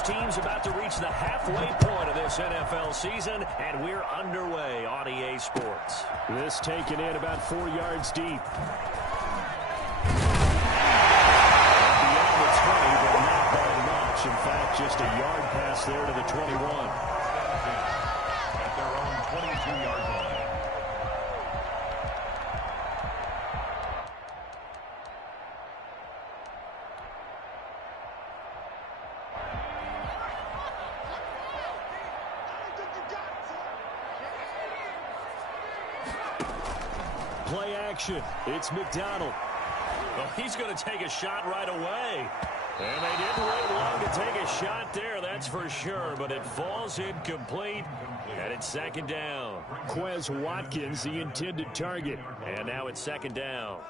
This team's about to reach the halfway point of this NFL season, and we're underway on EA Sports. This taken in about 4 yards deep. Beyond the 20, but not by much. In fact, just a yard pass there to the 21. At their own 22-yard line. Play action. It's McDonald. Well, he's going to take a shot right away. And they didn't wait long to take a shot there, that's for sure. But it falls incomplete, and it's second down. Quez Watkins, the intended target. And now it's second down.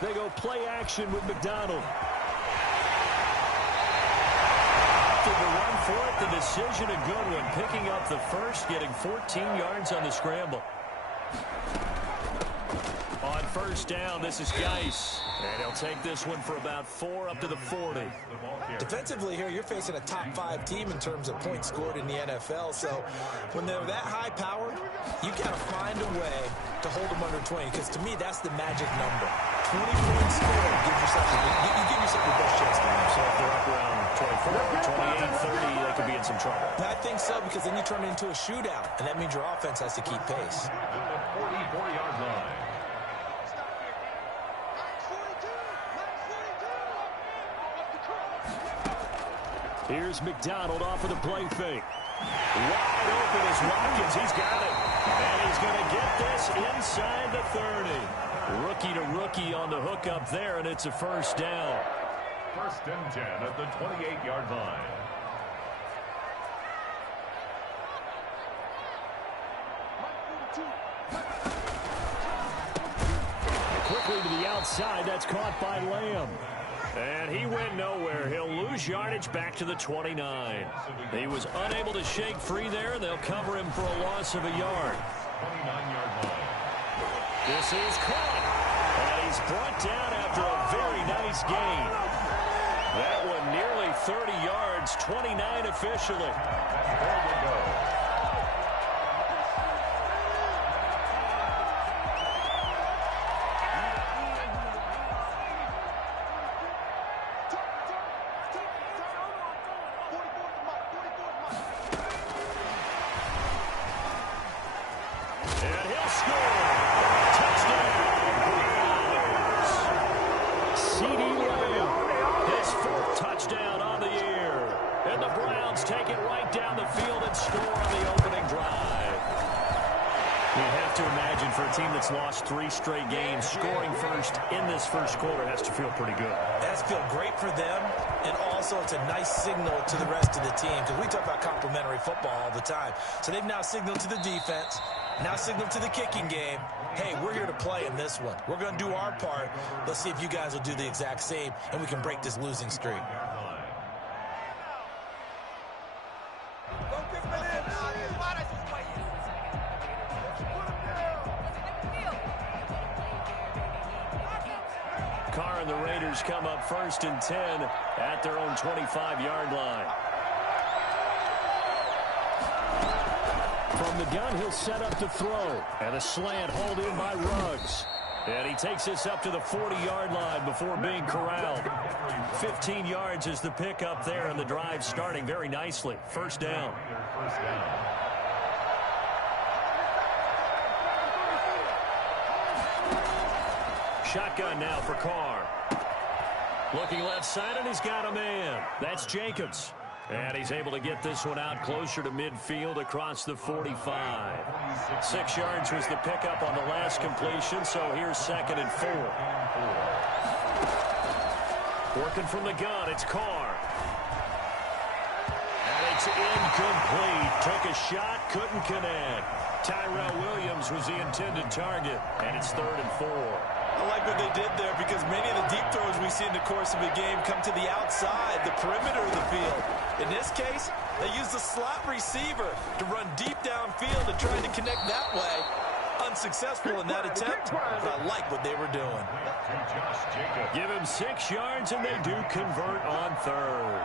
They go play action with McDonald. Opted to run for it. The decision a good one. Picking up the first, getting 14 yards on the scramble. On first down, this is Geis. And he'll take this one for about 4 up to the 40. Defensively here, you're facing a top 5 team in terms of points scored in the NFL. So when they're that high powered, you got to find a way to hold them under 20. Because to me, that's the magic number. 20 points scored. You give yourself your best chance to win. So if they're up around 24, 28, 30, they could be in some trouble. I think so, because then you turn it into a shootout. And that means your offense has to keep pace. At the 44-yard line. Here's McDonald off of the play fake. Wide open is Watkins. He's got it. And he's going to get this inside the 30. Rookie to rookie on the hook up there, and it's a first down. First and 10 at the 28-yard line. Quickly to the outside. That's caught by Lamb. And he went nowhere. He'll lose yardage back to the 29. He was unable to shake free there. They'll cover him for a loss of a yard. 29-yard line. This is caught. And he's brought down after a very nice gain. That one nearly 30 yards, 29 officially. There we go. Lost 3 straight games. Scoring first in this first quarter has to feel pretty good. That's feel great for them, and also it's a nice signal to the rest of the team, because we talk about complementary football all the time. So they've now signaled to the defense, now signaled to the kicking game, hey, we're here to play in this one. We're going to do our part. Let's see if you guys will do the exact same, and we can break this losing streak. Carr and the Raiders come up first and 10 at their own 25-yard line. From the gun, he'll set up to throw. And a slant hauled in by Ruggs. And he takes this up to the 40-yard line before being corralled. 15 yards is the pickup there, and the drive starting very nicely. First down. Shotgun now for Carr. Looking left side, and he's got a man. That's Jacobs. And he's able to get this one out closer to midfield across the 45. 6 yards was the pickup on the last completion, so here's second and 4. Working from the gun, it's Carr. And it's incomplete. Took a shot, couldn't connect. Tyrell Williams was the intended target, and it's 3rd and 4. I like what they did there, because many of the deep throws we see in the course of a game come to the outside, the perimeter of the field. In this case, they used the slot receiver to run deep downfield and trying to connect that way. Unsuccessful in that attempt, but I like what they were doing. Give him 6 yards, and they do convert on third.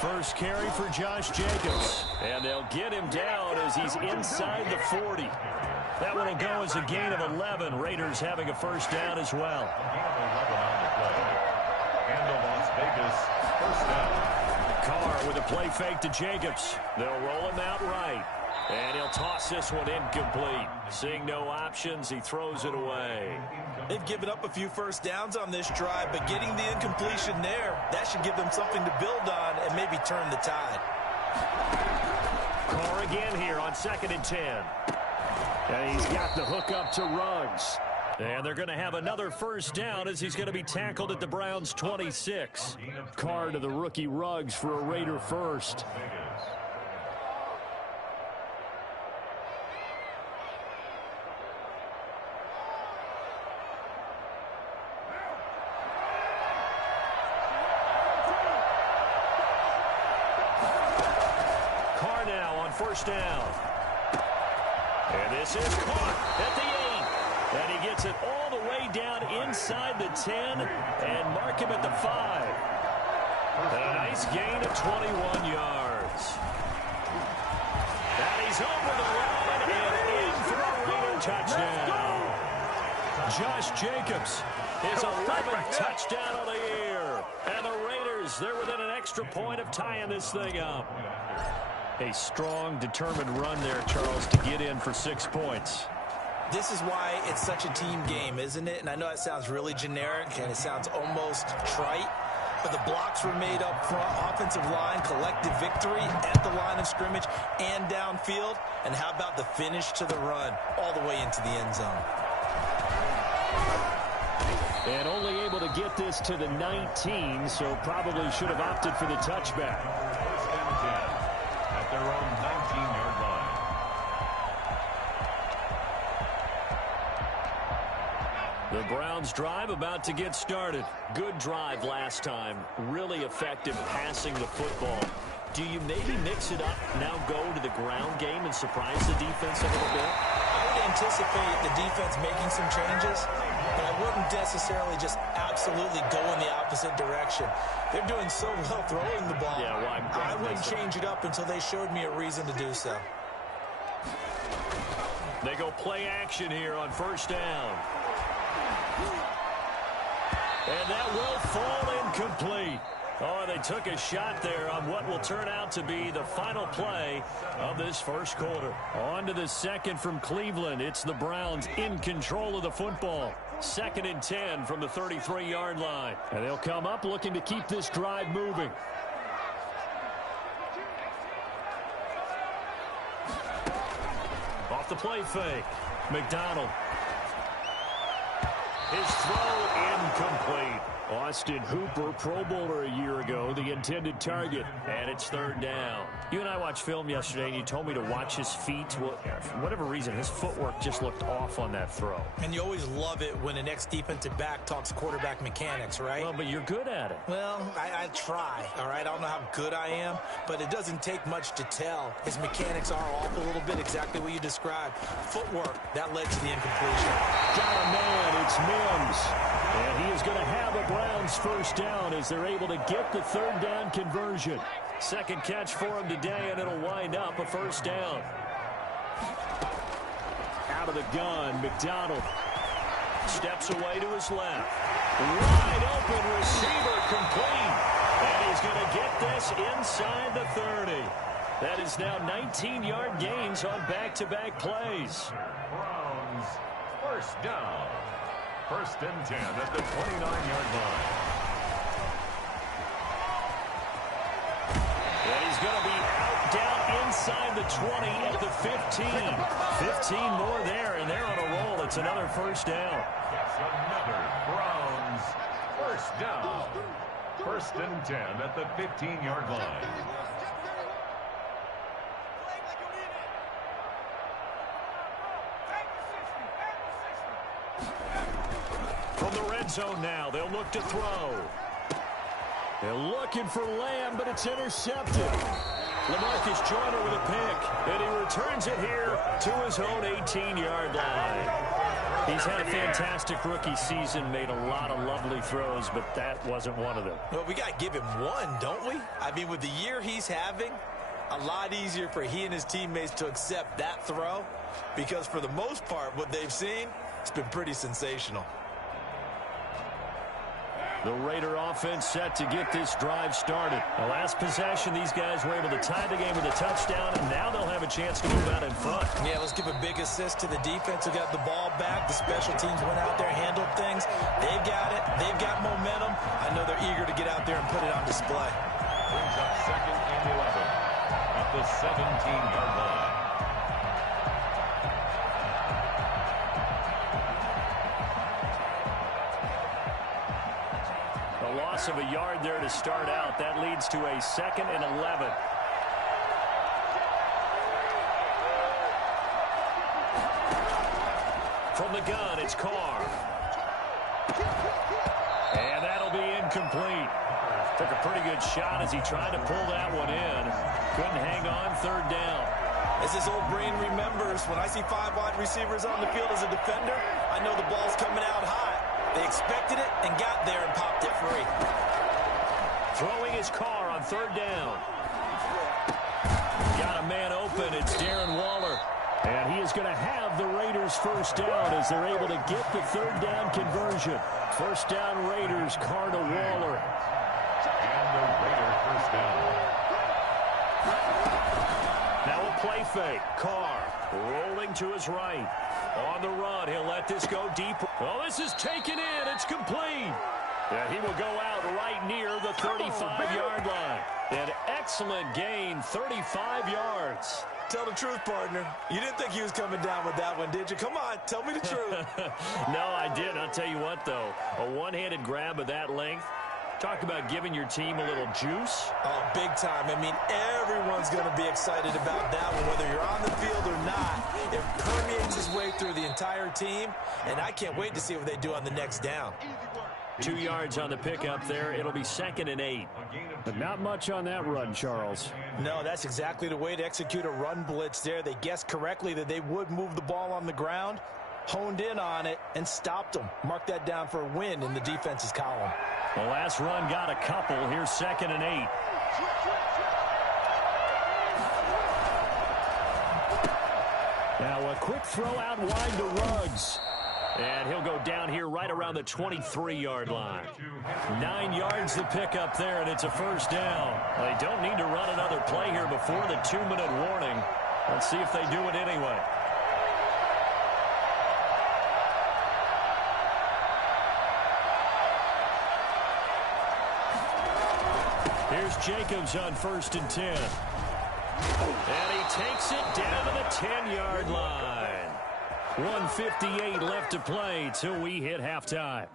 First carry for Josh Jacobs, and they'll get him down as he's inside the 40. That one will go as a gain of 11. Raiders having a first down as well. And the Las Vegas first down. Carr with a play fake to Jacobs. They'll roll him out right. And he'll toss this one incomplete. Seeing no options, he throws it away. They've given up a few first downs on this drive, but getting the incompletion there, that should give them something to build on and maybe turn the tide. Carr again here on 2nd and 10. And he's got the hook up to Ruggs. And they're going to have another first down as he's going to be tackled at the Browns' 26. Carr to the rookie Ruggs for a Raider first. Carr now on first down. And this is caught at the 8. And he gets it all the way down inside the 10 and mark him at the 5. And a nice gain of 21 yards. And he's over the line and in for a Raider touchdown. Josh Jacobs, his 11th touchdown of the year. And the Raiders, they're within an extra point of tying this thing up. A strong, determined run there, Charles, to get in for 6 points. This is why it's such a team game, isn't it? And I know it sounds really generic and it sounds almost trite, but the blocks were made up front, offensive line, collective victory at the line of scrimmage and downfield. And how about the finish to the run all the way into the end zone? And only able to get this to the 19, so probably should have opted for the touchback. First and 10 at their own 19-yard line. The Browns drive about to get started. Good drive last time. Really effective passing the football. Do you maybe mix it up, now go to the ground game and surprise the defense a little bit? I would anticipate the defense making some changes, but I wouldn't necessarily just absolutely go in the opposite direction. They're doing so well throwing the ball. Yeah, well, I wouldn't change it up until they showed me a reason to do so. They go play action here on first down. And that will fall incomplete. Oh, they took a shot there on what will turn out to be the final play of this first quarter. On to the second from Cleveland. It's the Browns in control of the football. 2nd and 10 from the 33-yard line. And they'll come up looking to keep this drive moving. Off the play fake. McDonald. His throw incomplete. Austin Hooper, Pro Bowler a year ago, the intended target. And it's third down. You and I watched film yesterday, and you told me to watch his feet. Well, for whatever reason, his footwork just looked off on that throw. And you always love it when an ex-defensive back talks quarterback mechanics, right? Well, but you're good at it. Well, I try, all right? I don't know how good I am, but it doesn't take much to tell. His mechanics are off a little bit, exactly what you described. Footwork, that led to the incompletion. Got a man, it's Mims. And he is going to have a Browns first down as they're able to get the third down conversion. Second catch for him today, and it'll wind up a first down. Out of the gun, McDonald. Steps away to his left. Wide open receiver complete. And he's going to get this inside the 30. That is now 19-yard gains on back-to-back plays. Browns first down. First and 10 at the 29-yard line. And he's going to be out down inside the 20 at the 15. 15 more there, and they're on a roll. It's another first down. It's another Browns first down. First and 10 at the 15-yard line. From the red zone now, they'll look to throw. They're looking for Lamb, but it's intercepted. LaMarcus Joyner with a pick, and he returns it here to his own 18-yard line. He's had a fantastic rookie season, made a lot of lovely throws, but that wasn't one of them. Well, we got to give him one, don't we? I mean, with the year he's having, a lot easier for he and his teammates to accept that throw, because for the most part, what they've seen, it's been pretty sensational. The Raider offense set to get this drive started. The last possession, these guys were able to tie the game with a touchdown, and now they'll have a chance to move out in front. Yeah, let's give a big assist to the defense who got the ball back. The special teams went out there, handled things. They've got it. They've got momentum. I know they're eager to get out there and put it on display. Brings up 2nd and 11 at the 17-yard line. Loss of a yard there to start out. That leads to a 2nd and 11. From the gun, it's Carr. And that'll be incomplete. Took a pretty good shot as he tried to pull that one in. Couldn't hang on, 3rd down. As his old brain remembers, when I see 5 wide receivers on the field as a defender, I know the ball's coming out high. They expected it and got there and popped it free. Throwing his Carr on 3rd down. Got a man open. It's Darren Waller. And he is going to have the Raiders first down as they're able to get the 3rd down conversion. First down Raiders, Carr to Waller. And the Raider first down. Now a play fake. Carr rolling to his right. On the run, he'll let this go deep. Well, this is taken in. It's complete. Yeah, he will go out right near the 35-yard line. An excellent gain, 35 yards. Tell the truth, partner. You didn't think he was coming down with that one, did you? Come on, tell me the truth. No, I didn't. I'll tell you what, though. A one-handed grab of that length. Talk about giving your team a little juice. Oh, big time. I mean, everyone's going to be excited about that one, whether you're on the field or not. It permeates its way through the entire team, and I can't wait to see what they do on the next down. 2 yards on the pickup there. It'll be 2nd and 8. But not much on that run, Charles. No, that's exactly the way to execute a run blitz there. They guessed correctly that they would move the ball on the ground, honed in on it, and stopped them. Mark that down for a win in the defense's column. The last run got a couple. Here's 2nd and 8. Now a quick throw out wide to Ruggs. And he'll go down here right around the 23-yard line. 9 yards to pick up there, and it's a first down. They don't need to run another play here before the 2-minute warning. Let's see if they do it anyway. Here's Jacobs on 1st and 10. And he takes it down to the 10-yard line. 1:58 left to play till we hit halftime.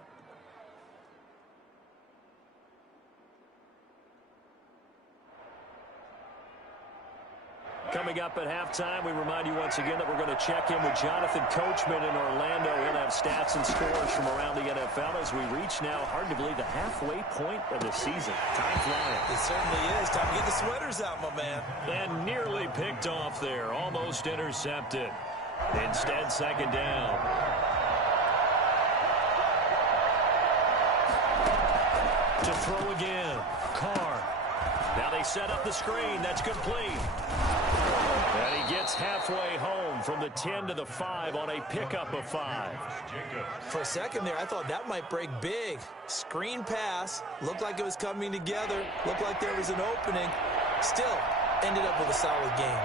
Coming up at halftime, we remind you once again that we're going to check in with Jonathan Coachman in Orlando. He'll have stats and scores from around the NFL as we reach now, hard to believe, the halfway point of the season. Time flying. It certainly is. Time to get the sweaters out, my man. And nearly picked off there. Almost intercepted. Instead, 2nd down. To throw again. Carr. Now they set up the screen. That's complete. And he gets halfway home from the 10 to the 5 on a pickup of 5. For a second there, I thought that might break big. Screen pass. Looked like it was coming together. Looked like there was an opening. Still, ended up with a solid game.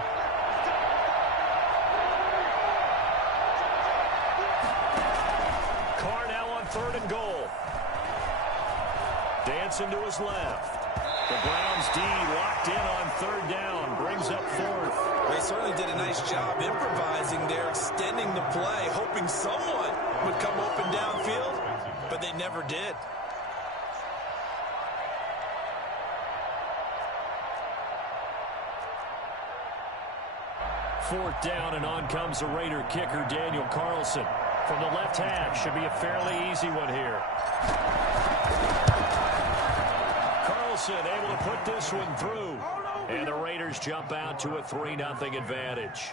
Carr now on 3rd and goal. Dancing to his left. The Browns D locked in on 3rd down. Brings up 4th. They certainly did a nice job improvising there, extending the play, hoping someone would come open downfield, but they never did. Fourth down, and on comes the Raider kicker, Daniel Carlson. From the left hash, should be a fairly easy one here. Carlson able to put this one through. And the Raiders jump out to a 3-0 advantage.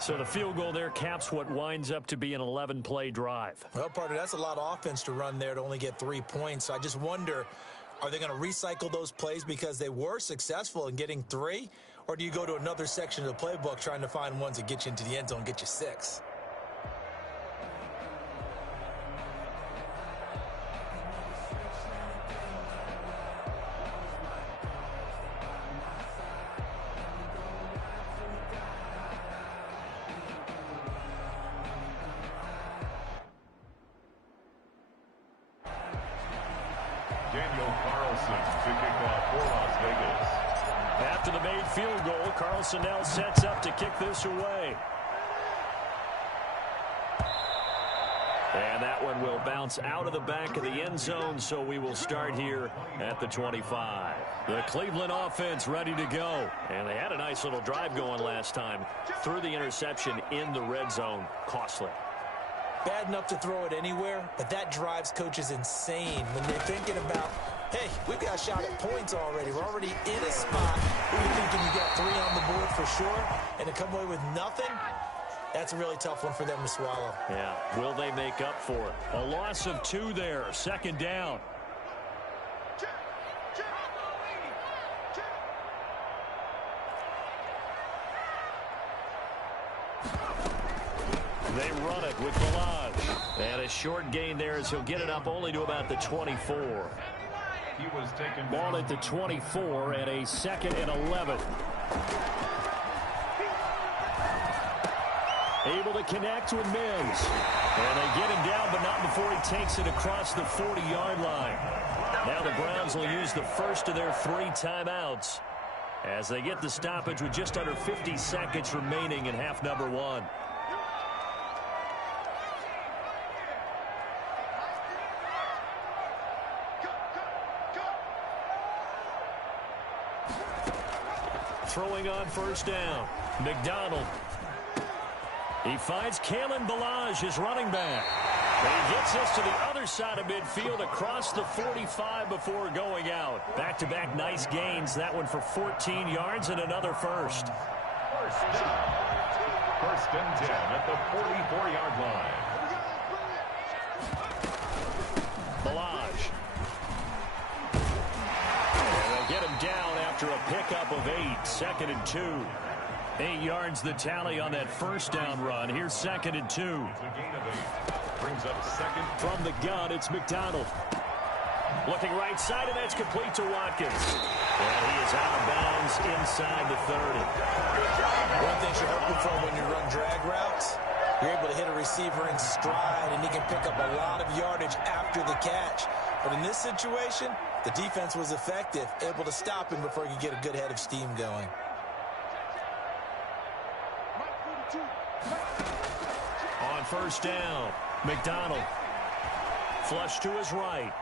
So the field goal there caps what winds up to be an 11-play drive. Well, partner, that's a lot of offense to run there to only get 3 points. So I just wonder, are they going to recycle those plays because they were successful in getting 3? Or do you go to another section of the playbook trying to find ones that get you into the end zone and get you 6? After the made field goal, Carlson now sets up to kick this away. And that one will bounce out of the back of the end zone, so we will start here at the 25. The Cleveland offense ready to go. And they had a nice little drive going last time. Threw the interception in the red zone. Costly. Bad enough to throw it anywhere, but that drives coaches insane when they're thinking about, hey, we've got a shot at points already. We're already in a spot where you're thinking you got 3 on the board for sure, and to come away with nothing, that's a really tough one for them to swallow. Yeah, will they make up for it? A loss of 2 there, 2nd down. They run it with Balaj. And a short gain there as he'll get it up only to about the 24. He was taken ball at the 24 and a 2nd and 11. Able to connect with Mims. And they get him down, but not before he takes it across the 40-yard line. Now the Browns will use the first of their 3 timeouts as they get the stoppage with just under 50 seconds remaining in half number 1. Throwing on first down, McDonald. He finds Kalen Balaj, his running back. And he gets this to the other side of midfield across the 45 before going out. Back-to-back nice gains. That one for 14 yards and another first. First down. 1st and 10 at the 44-yard line. Balaj. And they'll get him down after a pickup of 8. 2nd and 2. 8 yards the tally on that first down run. Here's 2nd and 2. It's a gain of 8. Brings up 2nd. From the gun, it's McDonald. Looking right side, and that's complete to Watkins. And he is out of bounds inside the 30. One thing you're hoping for when you run drag routes, you're able to hit a receiver in stride, and he can pick up a lot of yardage after the catch. But in this situation, the defense was effective, able to stop him before he could get a good head of steam going. On first down, McDonald. Flush to his right.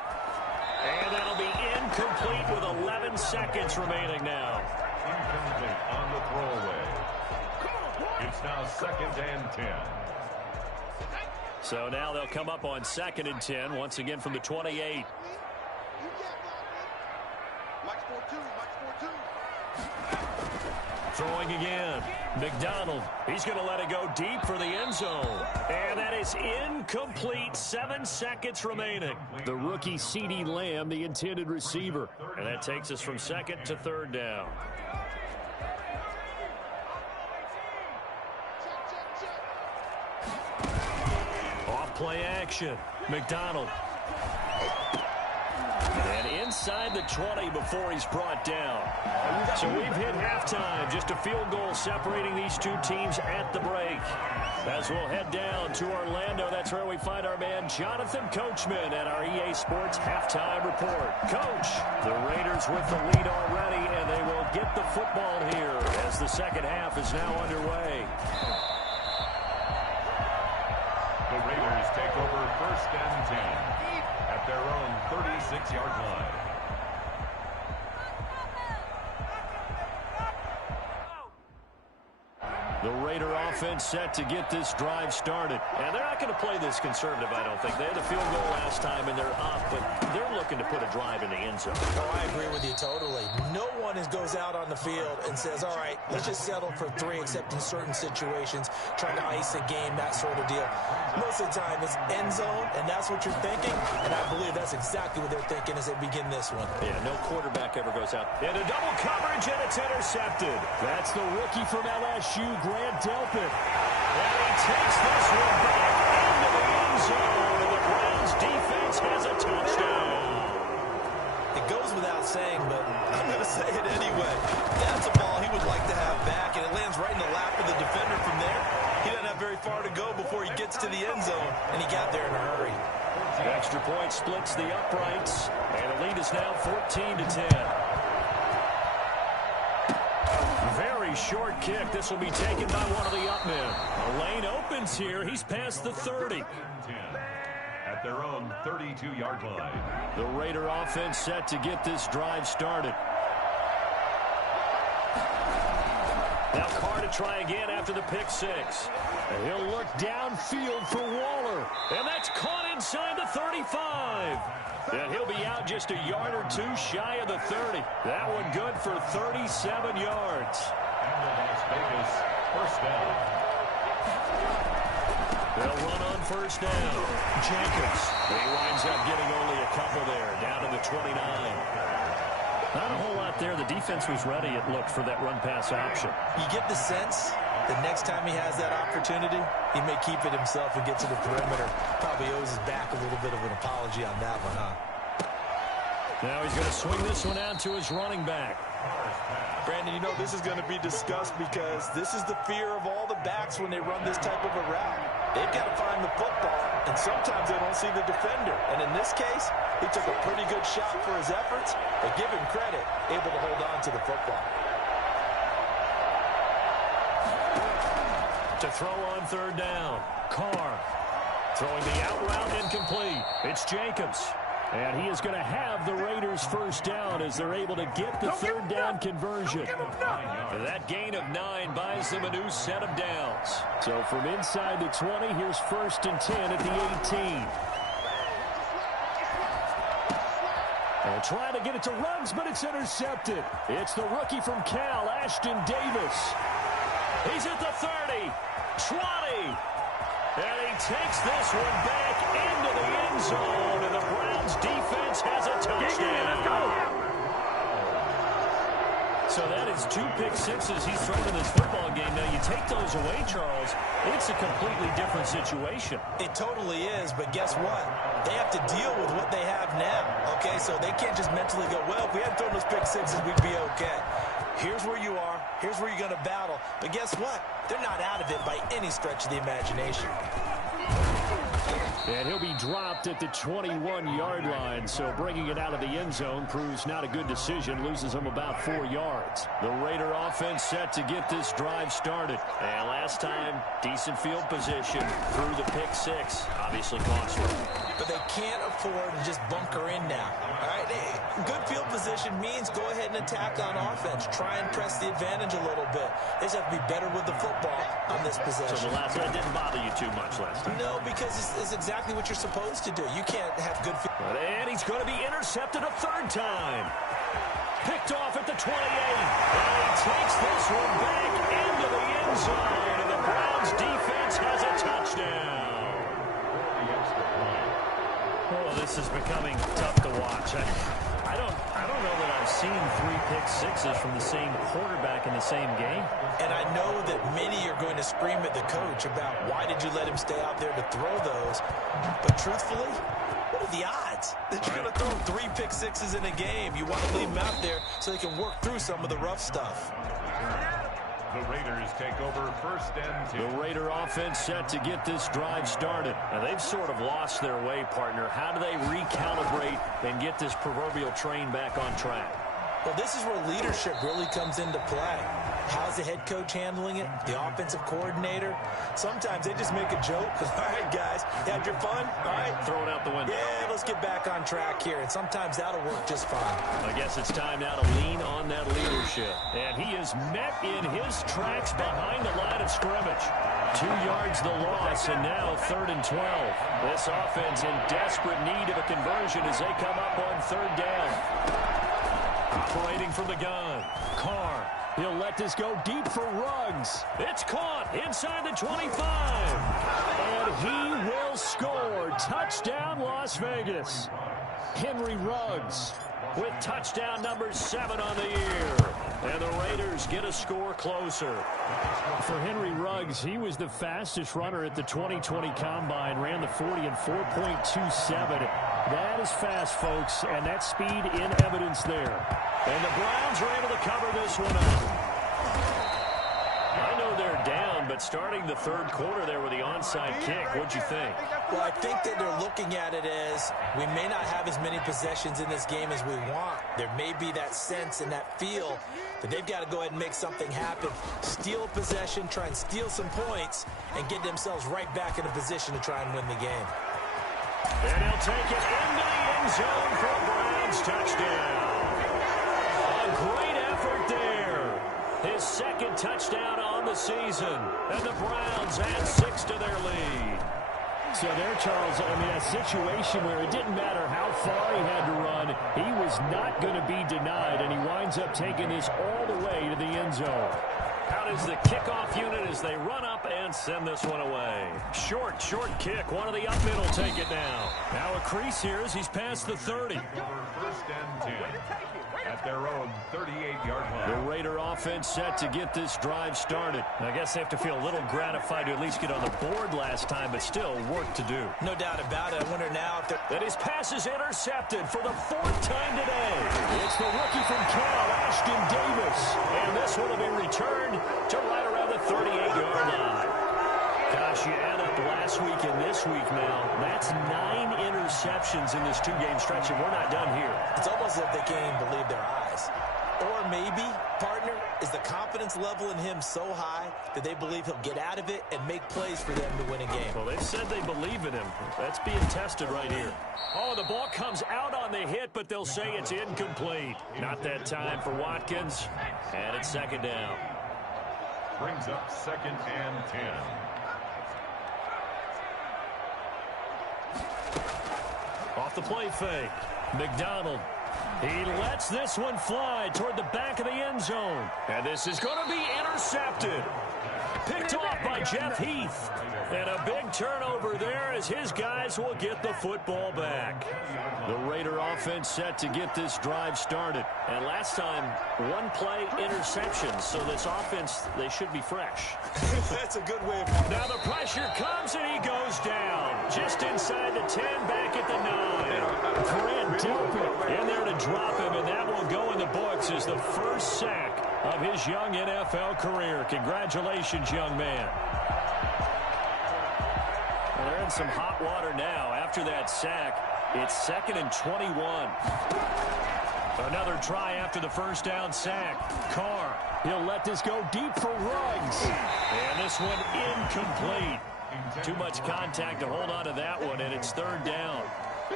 And that'll be incomplete with 11 seconds remaining now. Incomplete on the throwaway. It's now 2nd and 10. So now they'll come up on 2nd and 10, once again from the 28. Throwing again. McDonald. He's going to let it go deep for the end zone. And that is incomplete. 7 seconds remaining. The rookie CeeDee Lamb, the intended receiver. And that takes us from 2nd to 3rd down. Off play action. McDonald. And inside the 20 before he's brought down. So we've hit halftime. Just a field goal separating these 2 teams at the break. As we'll head down to Orlando, that's where we find our man Jonathan Coachman at our EA Sports Halftime Report. Coach, the Raiders with the lead already, and they will get the football here as the second half is now underway. The Raiders take over 1st and 10 at their own 36-yard line. The Raider offense set to get this drive started. And they're not going to play this conservative, I don't think. They had a field goal last time, and they're up, but they're looking to put a drive in the end zone. Oh, I agree with you totally. No one goes out on the field and says, all right, let's just settle for 3, except in certain situations, trying to ice a game, that sort of deal. Most of the time, it's end zone, and that's what you're thinking, and I believe that's exactly what they're thinking as they begin this one. Yeah, no quarterback ever goes out. And a double coverage, and it's intercepted. That's the rookie from LSU, Grant Delpit. And he takes this one back into the end zone, and the Browns defense has a touchdown. It goes without saying, but I'm going to say it anyway. That's a ball he would like to have back, and it lands right in the lap of the defender from there. He doesn't have very far to go before he gets to the end zone, and he got there in a hurry. The extra point splits the uprights, and the lead is now 14-10. Very short kick. This will be taken by one of the up men. A lane opens here. He's past the 30. At their own 32-yard line. The Raider offense set to get this drive started. Now Carr to try again after the pick six. And he'll look downfield for Waller. And that's caught inside the 35. And he'll be out just a yard or two shy of the 30. That one good for 37 yards. And the Las Vegas first down. They'll run on first down. Jenkins. He winds up getting only a couple there, down to the 29. Not a whole lot there. The defense was ready, it looked, for that run-pass option. You get the sense the next time he has that opportunity, he may keep it himself and get to the perimeter. Probably owes his back a little bit of an apology on that one, huh? Now he's going to swing this one out to his running back. Brandon, you know this is going to be discussed because this is the fear of all the backs when they run this type of a route. They've got to find the football, and sometimes they don't see the defender. And in this case, he took a pretty good shot for his efforts, but give him credit, able to hold on to the football. To throw on third down. Carr throwing the out route incomplete. It's Jacobs. And he is going to have the Raiders first down as they're able to get the third down conversion. That gain of 9 buys them a new set of downs. So from inside the 20, here's 1st and 10 at the 18. And trying to get it to Ruggs, but it's intercepted. It's the rookie from Cal, Ashton Davis. He's at the 30, 20. And he takes this one back into the end zone, and the Browns defense has a touchdown. So that is 2 pick sixes he's thrown in this football game. Now, you take those away, Charles, it's a completely different situation. It totally is, but guess what? They have to deal with what they have now, okay? So they can't just mentally go, well, if we hadn't thrown those pick sixes, we'd be okay. Here's where you are. Here's where you're going to battle. But guess what? They're not out of it by any stretch of the imagination. And he'll be dropped at the 21-yard line, so bringing it out of the end zone proves not a good decision, loses him about 4 yards. The Raider offense set to get this drive started. And last time, decent field position through the pick six. Obviously costly. But they can't afford to just bunker in now. All right, good field position means go ahead and attack on offense. Try and press the advantage a little bit. They just have to be better with the football on this possession. So the last one didn't bother you too much last time? No, because it's exactly what you're supposed to do. You can't have good field. And he's going to be intercepted a third time. Picked off at the 28. And he takes this one back into the end zone. And the Browns defense has a touchdown. Oh, this is becoming tough to watch. I don't know that I've seen 3 pick sixes from the same quarterback in the same game. And I know that many are going to scream at the coach about why did you let him stay out there to throw those. But truthfully, what are the odds that you're going to throw 3 pick sixes in a game? You want to leave them out there so they can work through some of the rough stuff. The Raiders take over 1st and 10. The Raider offense set to get this drive started. Now, they've sort of lost their way, partner. How do they recalibrate and get this proverbial train back on track? Well, this is where leadership really comes into play. How's the head coach handling it? The offensive coordinator? Sometimes they just make a joke. All right, guys, you had your fun? All right. Throw it out the window. Yeah, let's get back on track here. And sometimes that'll work just fine. I guess it's time now to lean on that leadership. And he is met in his tracks behind the line of scrimmage. 2 yards the loss, and now 3rd and 12. This offense in desperate need of a conversion as they come up on 3rd down. Operating from the gun. Carr. He'll let this go deep for Ruggs. It's caught inside the 25. And he will score. Touchdown, Las Vegas. Henry Ruggs with touchdown number 7 on the year. And the Raiders get a score closer. For Henry Ruggs, he was the fastest runner at the 2020 Combine. Ran the 40 in 4.27. That is fast, folks, and that's speed in evidence there. And the Browns are able to cover this one up. I know they're down, but starting the 3rd quarter there with the onside kick, what'd you think? Well, I think that they're looking at it as we may not have as many possessions in this game as we want. There may be that sense and that feel that they've got to go ahead and make something happen. Steal a possession, try and steal some points, and get themselves right back in a position to try and win the game. And he'll take it into the end zone for a Browns touchdown. A great effort there. His 2nd touchdown on the season. And the Browns add 6 to their lead. So there, Charles, I mean, a situation where it didn't matter how far he had to run, he was not going to be denied, and he winds up taking this all the way to the end zone. Out is the kickoff unit as they run up and send this one away. Short kick. One of the up mid will take it now. Now a crease here as he's past the 30. 1st and 10 at their own 38-yard line. The Raider offense set to get this drive started. I guess they have to feel a little gratified to at least get on the board last time, but still work to do. No doubt about it. I wonder now if that his pass is intercepted for the 4th time today. It's the rookie from Cal, Ashton Davis. And this one will be returned to right around the 38-yard line. Gosh, you add up last week and this week now. That's 9 interceptions in this 2-game stretch, and we're not done here. It's almost like they can't even believe their eyes. Or maybe, partner, is the confidence level in him so high that they believe he'll get out of it and make plays for them to win a game. Well, they've said they believe in him. That's being tested right here. Oh, the ball comes out on the hit, but they'll say it's incomplete. Not that time for Watkins, and it's 2nd down. Brings up 2nd and 10. Off the play fake. McDonald. He lets this one fly toward the back of the end zone. And this is going to be intercepted. Picked off by Jeff Heath. And a big turnover there as his guys will get the football back. The Raider offense set to get this drive started. And last time, 1-play interception. So this offense, they should be fresh. That's a good way of... Now the pressure comes and he goes down. Just inside the 10, back at the 9. Grant Delpit in there to drop him, and that will go in the books as the first sack of his young NFL career. Congratulations, young man. Well, they're in some hot water now. After that sack, it's 2nd and 21. Another try after the first down sack. Carr, he'll let this go deep for Ruggs. And this one incomplete. Too much contact to hold on to that one, and it's 3rd down.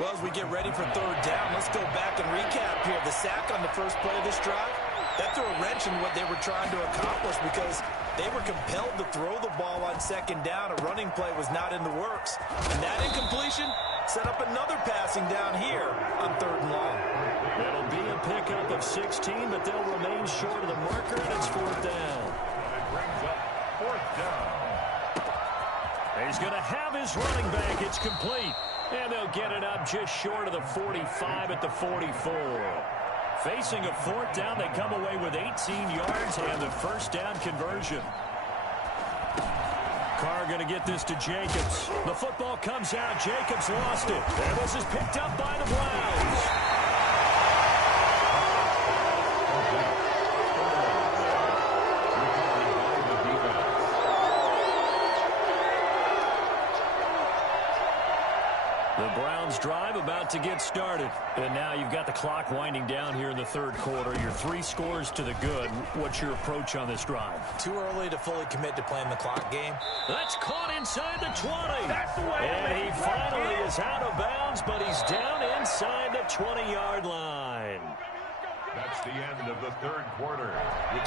Well, as we get ready for 3rd down, let's go back and recap here. The sack on the first play of this drive, that threw a wrench in what they were trying to accomplish because they were compelled to throw the ball on 2nd down. A running play was not in the works. And that incompletion set up another passing down here on 3rd and long. It'll be a pickup of 16, but they'll remain short of the marker, and it's 4th down. It brings up 4th down. He's going to have his running back. It's complete. And they'll get it up just short of the 45 at the 44. Facing a 4th down, they come away with 18 yards and the first down conversion. Carr going to get this to Jacobs. The football comes out. Jacobs lost it. And this is picked up by the Browns. The Browns drive about to get started. And now you've got the clock winding down here in the third quarter. You're 3 scores to the good. What's your approach on this drive? Too early to fully commit to playing the clock game. That's caught inside the 20. That's the way. And he finally is out of bounds, but he's down inside the 20-yard line. That's the end of the third quarter.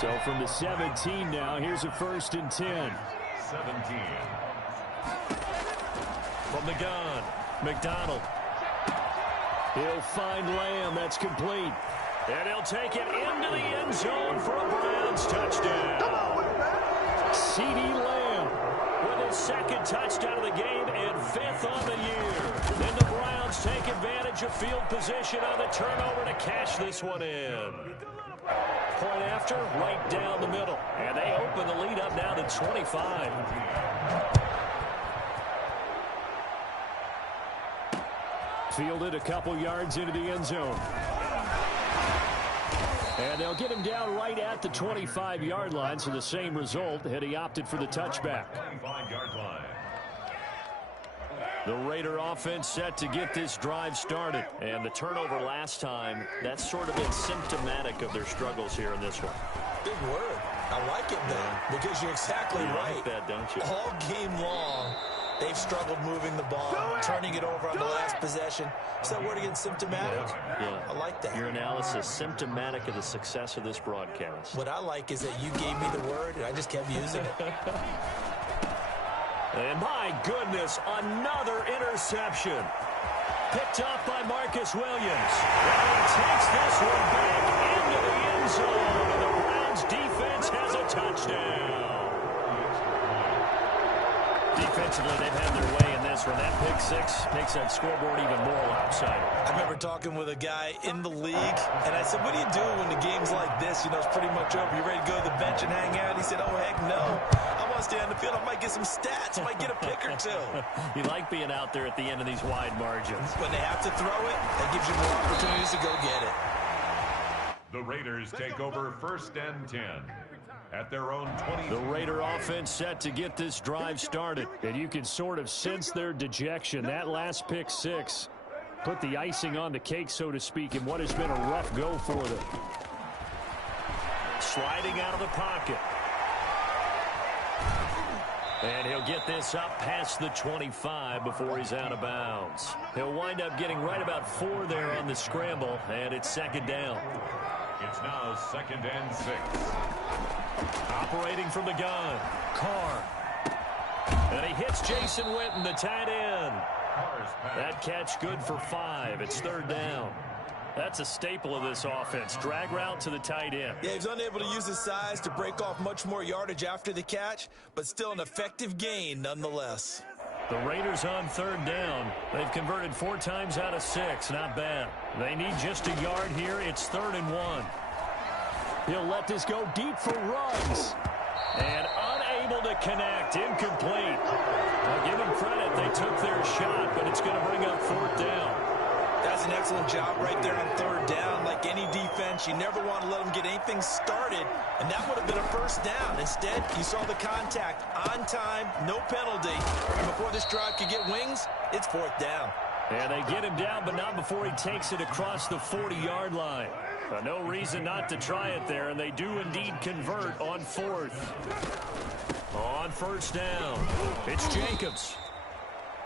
So from the 17 now, here's a 1st and 10. 17. From the gun, McDonald. He'll find Lamb. That's complete. And he'll take it into the end zone for a Browns touchdown. CeeDee Lamb With his 2nd touchdown of the game and 5th on the year. Then the Browns take advantage of field position on the turnover to cash this one in. Point after, right down the middle. And they open the lead up now to 25. fielded a couple yards into the end zone. And they'll get him down right at the 25-yard line, so the same result had he opted for the touchback. 25-yard line. The Raider offense set to get this drive started. And the turnover last time, that's sort of been symptomatic of their struggles here in this one. Big word. I like it, though, because you're exactly right. You like that, don't you? All game long, they've struggled moving the ball, turning it over on the last possession. Is that word again, symptomatic? Yeah. I like that. Your analysis, symptomatic of the success of this broadcast. What I like is that you gave me the word, and I just kept using it. And my goodness, another interception. Picked up by Marcus Williams. And he takes this one back into the end zone. And the Browns defense has a touchdown. Defensively, they've had their way in this one. That pick six makes that scoreboard even more lopsided. I remember talking with a guy in the league, and I said, what do you do when the game's like this? You know, it's pretty much over. You ready to go to the bench and hang out? He said, oh, heck no. I want to stay on the field. I might get some stats. I might get a pick or two. You like being out there at the end of these wide margins. When they have to throw it, that gives you more opportunities to go get it. The Raiders take over 1st and 10. At their own 20. The Raider offense set to get this drive started. And you can sort of sense their dejection. That last pick six put the icing on the cake, so to speak, in what has been a rough go for them. Sliding out of the pocket. And he'll get this up past the 25 before he's out of bounds. He'll wind up getting right about 4 there on the scramble, and it's 2nd down. It's now 2nd and 6. Operating from the gun, Carr. And he hits Jason Witten, the tight end. That catch good for 5. It's 3rd down. That's a staple of this offense. Drag route to the tight end. Yeah, he's unable to use his size to break off much more yardage after the catch, but still an effective gain nonetheless. The Raiders on 3rd down. They've converted 4 times out of 6. Not bad. They need just a yard here. It's 3rd and 1. He'll let this go deep for Ruggs. And unable to connect. Incomplete. I'll give them credit. They took their shot, but it's going to bring up 4th down. That's an excellent job right there on 3rd down. Like any defense, you never want to let them get anything started, and that would have been a 1st down. Instead, you saw the contact on time, no penalty. And before this drive could get wings, it's 4th down. And they get him down, but not before he takes it across the 40-yard line. No reason not to try it there, and they do indeed convert on 4th. On 1st down, it's Jacobs.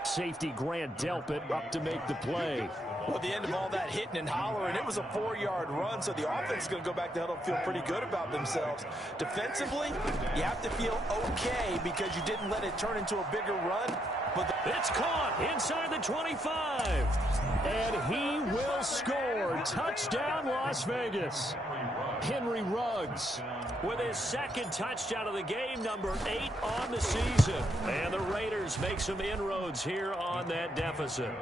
Safety Grant Delpit up to make the play. Well, at the end of all that hitting and hollering, it was a 4-yard run, so the offense is going to go back to huddle and feel pretty good about themselves. Defensively, you have to feel okay because you didn't let it turn into a bigger run. But it's caught inside the 25. And he will score. Touchdown, Las Vegas. Henry Ruggs with his 2nd touchdown of the game, number 8 on the season. And the Raiders make some inroads here on that deficit.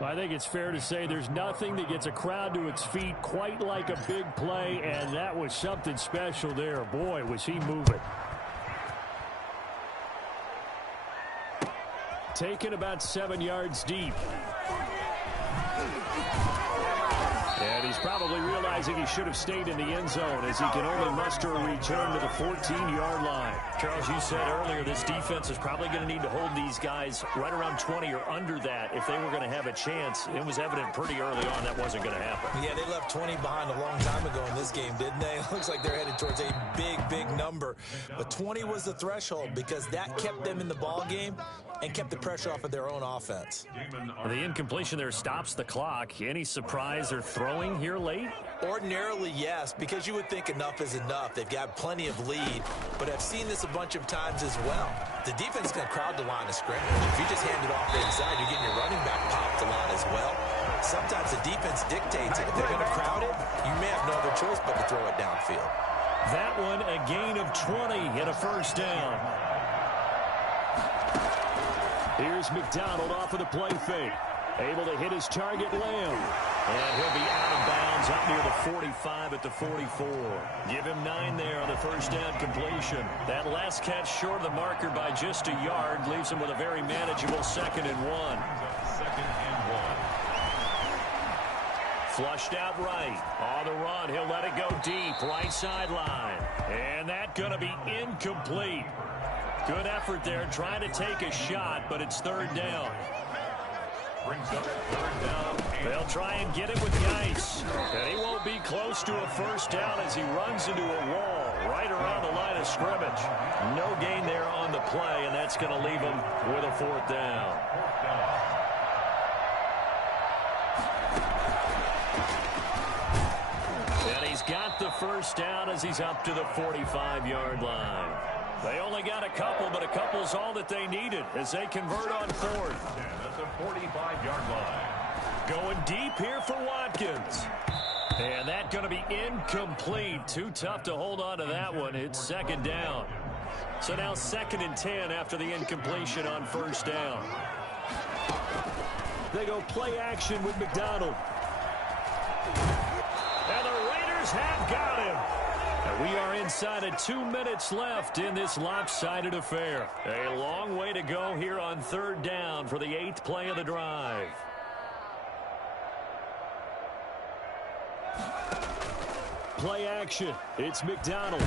I think it's fair to say there's nothing that gets a crowd to its feet quite like a big play, and that was something special there. Boy, was he moving. Taken about 7 yards deep. And he's probably realizing he should have stayed in the end zone as he can only muster a return to the 14-yard line. Charles, you said earlier this defense is probably going to need to hold these guys right around 20 or under that if they were going to have a chance. It was evident pretty early on that wasn't going to happen. Yeah, they left 20 behind a long time ago in this game, didn't they? It looks like they're headed towards a big number. But 20 was the threshold because that kept them in the ball game and kept the pressure off of their own offense. The incompletion there stops the clock. Any surprise they're throwing here late? Ordinarily, yes, because you would think enough is enough. They've got plenty of lead, but I've seen this a bunch of times as well. The defense is going to crowd the line of scrimmage. If you just hand it off inside, you're getting your running back popped a lot as well. Sometimes the defense dictates it. If they're going to crowd it, you may have no other choice but to throw it downfield. That one, a gain of 20 and a first down. Here's McDonald off of the play fake. Able to hit his target, Lamb. And he'll be out of bounds up near the 45 at the 44. Give him 9 there on the first down completion. That last catch short of the marker by just a yard leaves him with a very manageable 2nd and 1. Flushed out right. On the run, he'll let it go deep. Right sideline. And that's going to be incomplete. Good effort there, trying to take a shot, but it's 3rd down. Brings up 3rd down. They'll try and get it with Geis. And he won't be close to a first down as he runs into a wall right around the line of scrimmage. No gain there on the play, and that's going to leave him with a 4th down. And he's got the first down as he's up to the 45-yard line. They only got a couple, but a couple's all that they needed as they convert on 4th. At the 45-yard line. Going deep here for Watkins. And that's going to be incomplete. Too tough to hold on to that one. It's 2nd down. So now 2nd and 10 after the incompletion on first down. They go play action with McDonald. And the Raiders have got him. And we are inside of 2 minutes left in this lopsided affair. A long way to go here on 3rd down for the 8th play of the drive. Play action. It's McDonald.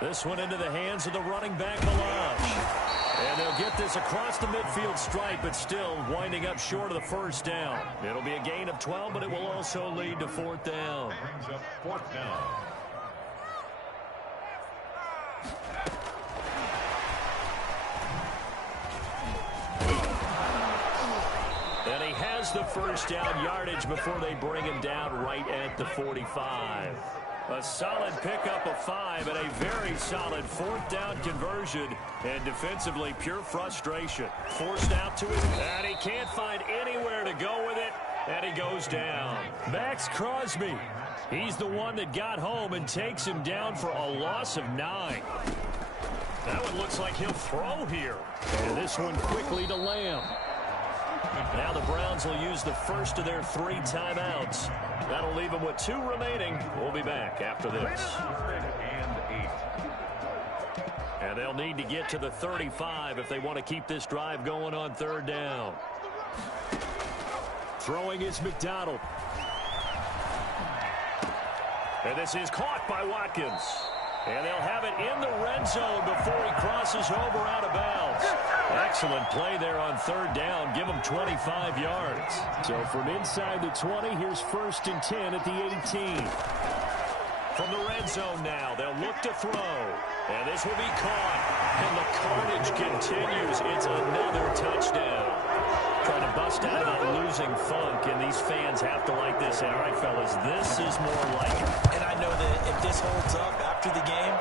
This one into the hands of the running back, Melange. And they'll get this across the midfield stripe, but still winding up short of the first down. It'll be a gain of 12, but it will also lead to 4th down. Brings up 4th down. And he has the first down yardage before they bring him down right at the 45. A solid pickup of 5 and a very solid 4th down conversion. And defensively, pure frustration. Forced out to his, and he can't find anywhere to go with it. And he goes down. Max Crosby. He's the one that got home and takes him down for a loss of 9. That one looks like he'll throw here. And this one quickly to Lamb. Now the Browns will use the first of their 3 timeouts. That'll leave them with 2 remaining. We'll be back after this. 3rd and 8. And they'll need to get to the 35 if they want to keep this drive going on 3rd down. Throwing is McDonald. And this is caught by Watkins. And they'll have it in the red zone before he crosses over out of bounds. Excellent play there on 3rd down. Give him 25 yards. So from inside the 20, here's 1st and 10 at the 18. From the red zone now, they'll look to throw. And this will be caught. And the carnage continues. It's another touchdown. Trying to bust out of that losing funk, and these fans have to like this. And all right, fellas, this is more like it. And I know that if this holds up after the game,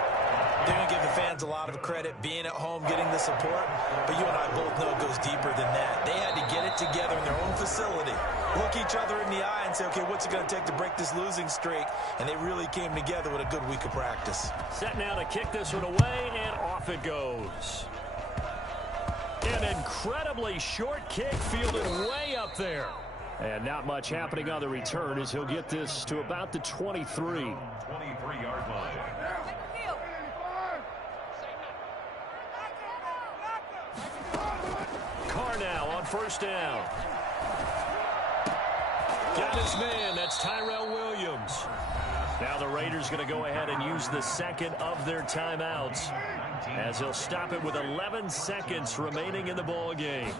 they're going to give the fans a lot of credit being at home, getting the support. But you and I both know it goes deeper than that. They had to get it together in their own facility, look each other in the eye and say, okay, what's it going to take to break this losing streak? And they really came together with a good week of practice. Set now to kick this one away, and off it goes. An incredibly short kick fielded way up there. And not much happening on the return as he'll get this to about the 23. 23-yard line. Carr now on first down. Got his man. That's Tyrell Williams. Now the Raiders going to go ahead and use the second of their timeouts as they'll stop it with 11 seconds remaining in the ball game.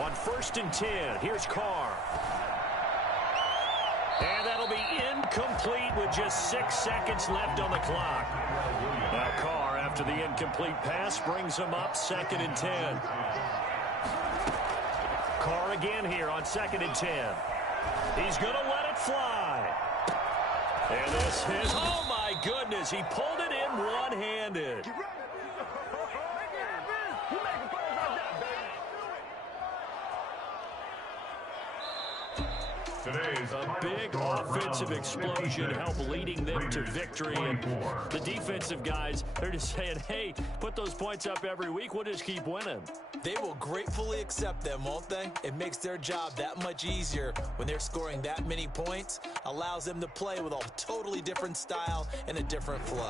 On 1st and 10, here's Carr. And that'll be incomplete with just 6 seconds left on the clock. Now Carr, after the incomplete pass, brings him up 2nd and 10. Carr again here on 2nd and 10. He's going to let it fly. And this is, oh my goodness, he pulled it in one-handed. A big offensive explosion helped leading them to victory. And the defensive guys, they're just saying, hey, put those points up every week. We'll just keep winning. They will gratefully accept them, won't they? It makes their job that much easier when they're scoring that many points. Allows them to play with a totally different style and a different flow.